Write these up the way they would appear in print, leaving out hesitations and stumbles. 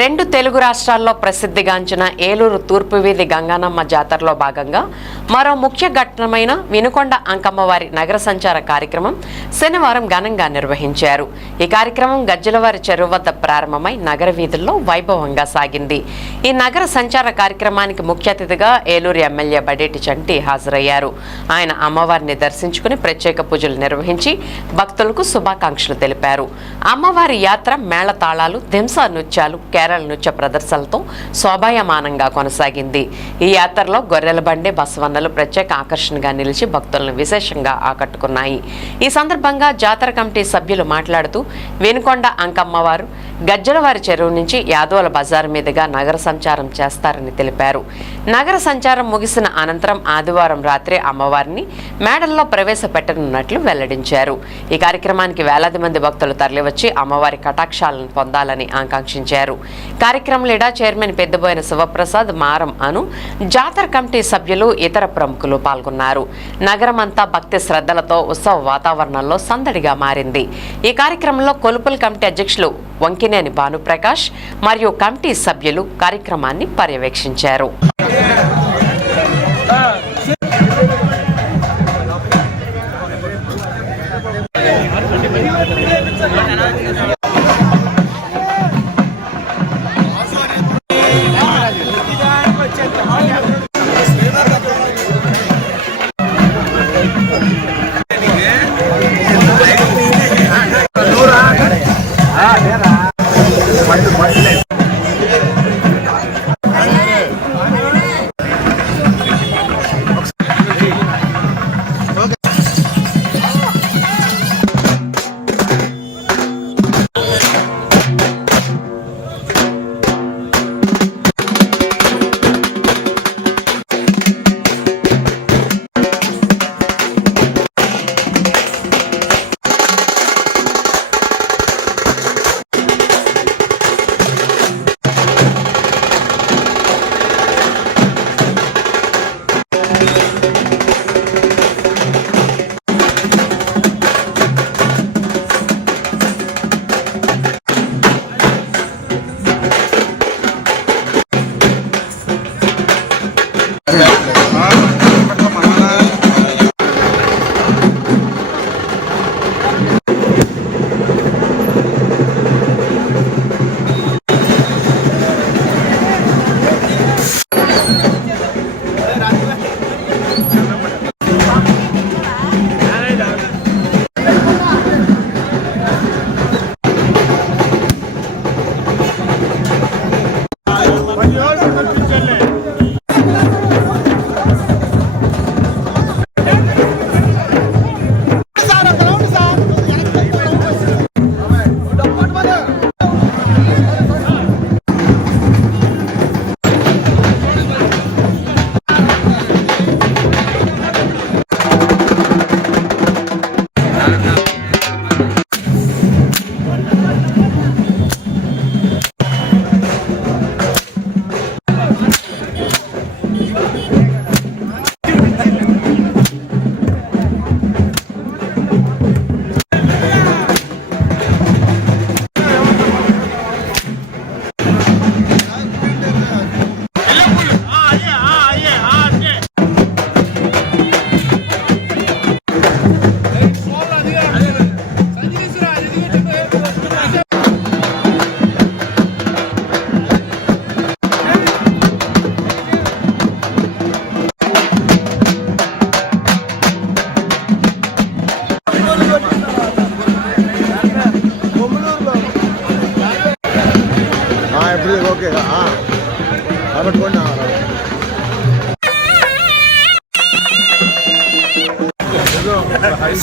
రెండు తెలుగు రాష్ట్రాల్లో ప్రసిద్ధిగాంచిన ఏలూరు తూర్పు వీధి గంగానమ్మ జాతరలో భాగంగా మరో ముఖ్య ఘట్టమైన వినుకొండ అంకమ్మవారి నగర సంచార కార్యక్రమం శనివారం ఘనంగా నిర్వహించారు. ఈ కార్యక్రమం గజ్జలవారి చెరువు వద్ద ప్రారంభమై నగర వీధుల్లో వైభవంగా సాగింది. ఈ నగర సంచార కార్యక్రమానికి ముఖ్య అతిథిగా ఏలూరు ఎమ్మెల్యే బడేటి చంటి హాజరయ్యారు. ఆయన అమ్మవారిని దర్శించుకుని ప్రత్యేక పూజలు నిర్వహించి భక్తులకు శుభాకాంక్షలు తెలిపారు. అమ్మవారి యాత్ర మేళతాళాలు, దింసా నృత్యాలు, కేరళ నృత్య ప్రదర్శనలతో శోభాయమానంగా కొనసాగింది. ఈ యాత్రలో గొర్రెల బండి, బసవన్నలు ప్రత్యేక ఆకర్షణగా నిలిచి భక్తులను విశేషంగా ఆకట్టుకున్నాయి. ఈ సందర్భంగా జాతర కమిటీ సభ్యులు మాట్లాడుతూ వినుకొండ అంకమ్మవారు గజ్జలవారి చెరువు నుంచి యాదవుల బజారు మీదుగా నగర సంచారం చేస్తారని తెలిపారు. నగర సంచారం ముగిసిన అనంతరం ఆదివారం రాత్రి అమ్మవారిని మేడల్లో ప్రవేశపెట్టనున్నట్లు వెల్లడించారు. ఈ కార్యక్రమానికి వేలాది మంది భక్తులు తరలివచ్చి అమ్మవారి కటాక్షాలను పొందాలని ఆకాంక్షించారు. కార్యక్రమంలో చైర్మన్ పెద్దబోయిన శివప్రసాద్, మారం అను, జాతర కమిటీ సభ్యులు, ఇతర ప్రముఖులు పాల్గొన్నారు. నగరం అంతా భక్తి శ్రద్ధలతో ఉత్సవ వాతావరణంలో సందడిగా మారింది. ఈ కార్యక్రమంలో కొలుపుల కమిటీ అధ్యక్షులు వంకినేని భానుప్రకాష్ మరియు కమిటీ సభ్యులు కార్యక్రమాన్ని పర్యవేక్షించారు.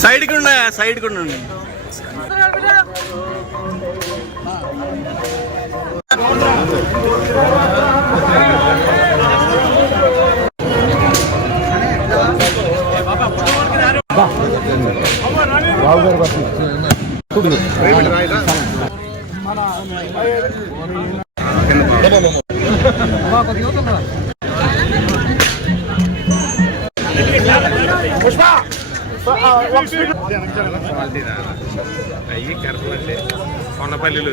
సైడ్ కి ఉన్నాయా? సైడ్ కి ఉండండి. అయ్యి కరపలండి కొన్నపల్లిలో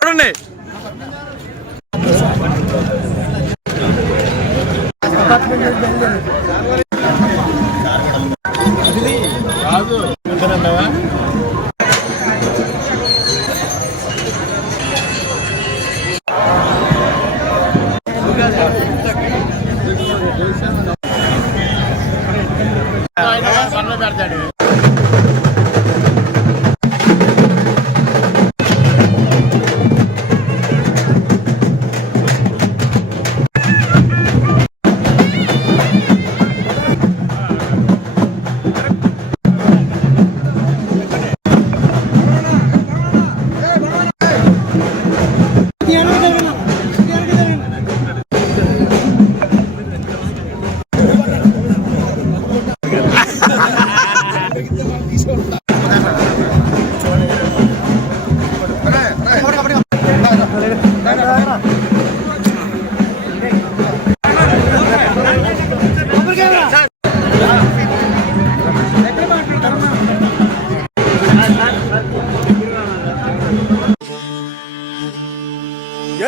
చూడండి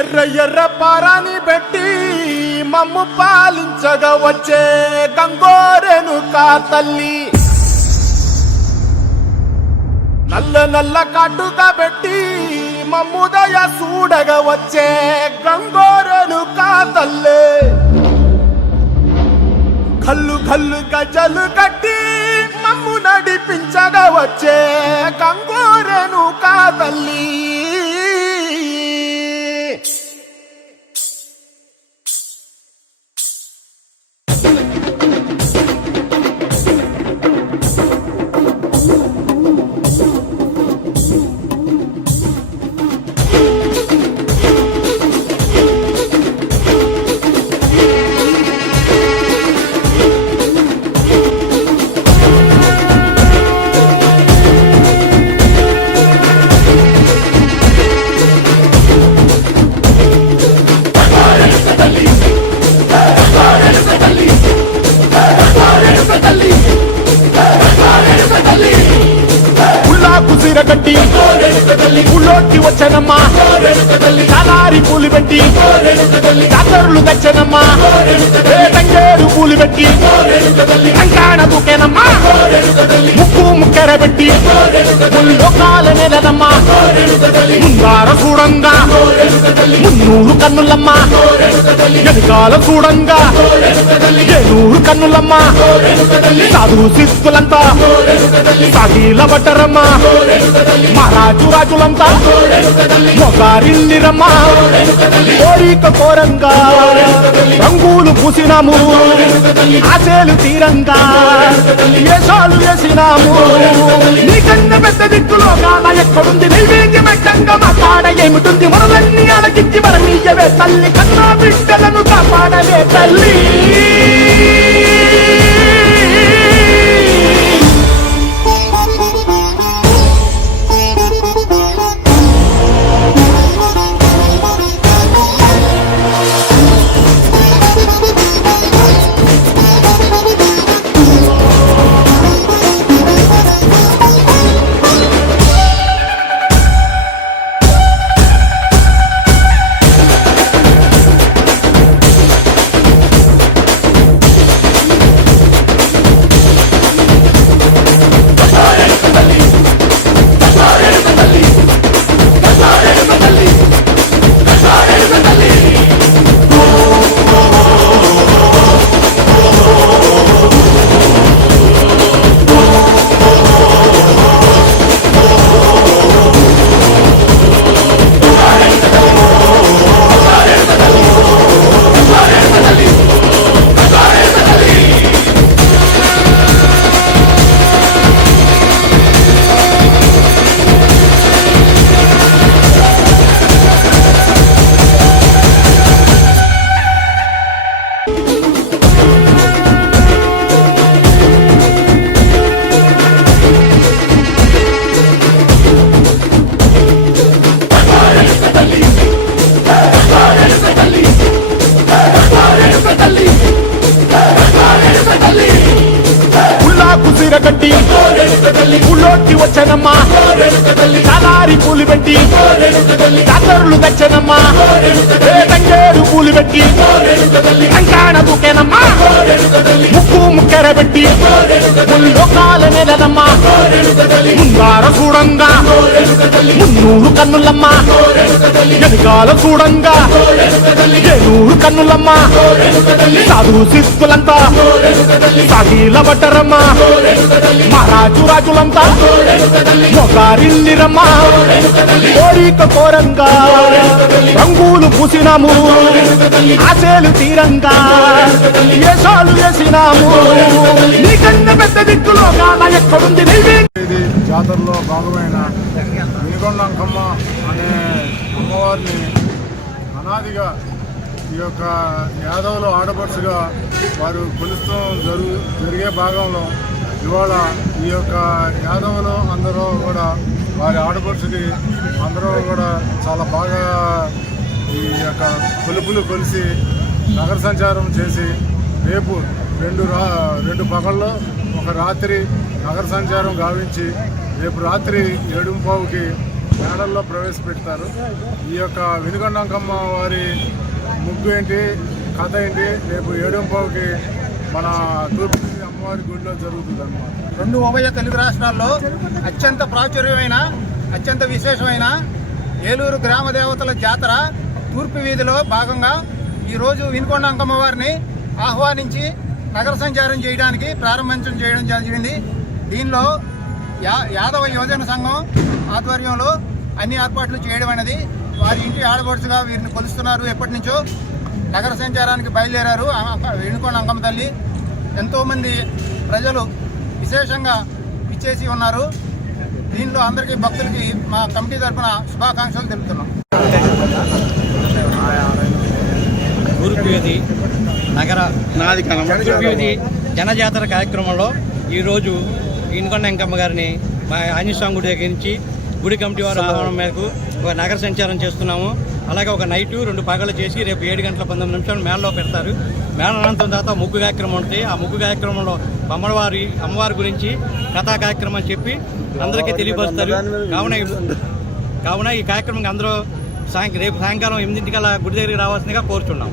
ఎర్ర ఎర్ర పారాని పెట్టి మమ్ము పాలించగా వచ్చే గంగోరెను కా తల్లి, నల్ల నల్ల కాటుగా పెట్టి మమ్ముదయ చూడగా వచ్చే గంగోరెను కా తల్లి, కల్లు కల్లు గజలు కట్టి మమ్ము నడిపించగా వచ్చే గంగోరెను కా తల్లి. కట్టి ఊళ్ళోకి వచ్చనమ్మా, చాలారి పూలు పెట్టి జాతరులు తెచ్చనమ్మా, తంగేరు పూలు పెట్టి కంకాణ దూకేనమ్మా, ముక్కు ముక్కెర పెట్టి లోకాల నెలనమ్మా, ముందార చూడంగా మున్నూరు కన్నులమ్మా, వెనుకాల చూడంగా ఏనూరు కన్నులమ్మా, సాధు శిస్తులంతా సాగిల బట్టరమ్మా, మహారాజు రాజులంతా మొగారిల్లిరమ్మా, కోరిక కోరంగా రంగులు పూసినాము, ఆశలు తీరంగా వేషాలు వేసినాము, నీకన్నా పెద్ద దిక్కులో కాల ఎక్కడుంది, నైవేద్యం పెట్టంగా మా కాడ ఏమిటుంది, మనలన్నీ అలకించి మరణీయవే తల్లి, కన్నా బిడ్డలను కాపాడవే తల్లి. పెట్టి ఊళ్ళోకి వచ్చనమ్మా కలారి పూలు పెట్టి జాతరలు తెచ్చనమ్మా తంగేరు పూలు పెట్టి కంకాణ దూకేనమ్మా ముక్కు ముక్కెర పెట్టి ముల్లోకాల నెలనమ్మా ముందార చూడంగా మున్నూరు కన్నులమ్మా వెనుకాల చూడంగా ఏనూరు కన్నులమ్మా సాధు సిద్ధులంతా సాగిల బట్టరమ్మా మహారాజు రాజులంతా మొగారిల్లిరమ్మా కోరిక కోరంగా రంగులు పూసినాము ఆశలు తీరంగా ఏషాలు వేసినాము నీకన్నా పెద్ద దిక్కులో గాన ఎక్కడుంది నీవే. ఇది జాతరలో భాగమైన వినుకొండ అంకమ్మ అనే అమ్మవారిని అనాదిగా ఈ యొక్క యాదవులు ఆడపడుచుగా వారు కొలుస్తూ జరిగే భాగంలో ఇవాళ ఈ యొక్క యాదవులు అందరూ కూడా వారి ఆడపడుచుకి అందరూ కూడా చాలా బాగా ఈ యొక్క కొలుపులు కొలిసి నగర సంచారం చేసి రేపు రెండు పగళ్ళు ఒక రాత్రి నగర సంచారం గావించి రేపు రాత్రి 7:15కి మేడల్లో ప్రవేశపెడతారు. ఈ యొక్క వినుకొండ అంకమ్మ వారి ముగ్గు ఏంటి, కథ ఏంటి, రేపు 7:15కి మన తూర్పు అమ్మవారి గుడిలో జరుగుతుంది అన్నమాట. రెండు ఉభయ తెలుగు రాష్ట్రాల్లో అత్యంత ప్రాచుర్యమైన అత్యంత విశేషమైన ఏలూరు గ్రామ దేవతల జాతర తూర్పు వీధిలో భాగంగా ఈరోజు వినుకొండ అంకమ్మ వారిని ఆహ్వానించి నగర సంచారం చేయడానికి ప్రారంభించడం చేయడం జరిగింది. దీనిలో యాదవ యువజన సంఘం ఆధ్వర్యంలో అన్ని ఏర్పాట్లు చేయడం అనేది వారి ఇంటి ఆడపడుచుగా వీరిని కొలుస్తున్నారు. ఎప్పటి నుంచో నగర సంచారానికి బయలుదేరారు వినుకొండ అంకమ్మ తల్లి. ఎంతోమంది ప్రజలు విశేషంగా ఇచ్చేసి ఉన్నారు. దీనిలో అందరికీ భక్తులకి మా కమిటీ తరఫున శుభాకాంక్షలు తెలుపుతున్నాం. తూర్పు వీధి నగర తూర్పు వీధి జనజాతర కార్యక్రమంలో ఈరోజు వినుకొండ అంకమ్మ గారిని మా ఆంజనేయస్వామి గుడి దగ్గర నుంచి గుడి కమిటీ వారి ఆహ్వానం మేరకు ఒక నగర సంచారం చేస్తున్నాము. అలాగే ఒక నైటు 2 పగలు చేసి రేపు 7:19 మేళలో పెడతారు. మేళ అనంతరం తర్వాత ముగ్గు కార్యక్రమం ఉంటుంది. ఆ ముగ్గు కార్యక్రమంలో అమ్మవారి గురించి కథా కార్యక్రమం చెప్పి అందరికీ తెలియపరుస్తారు. కావున ఈ కార్యక్రమం అందరూ రేపు సాయంకాలం 8 గంటల గుడి దగ్గరికి రావాల్సిందిగా కోరుచున్నాం.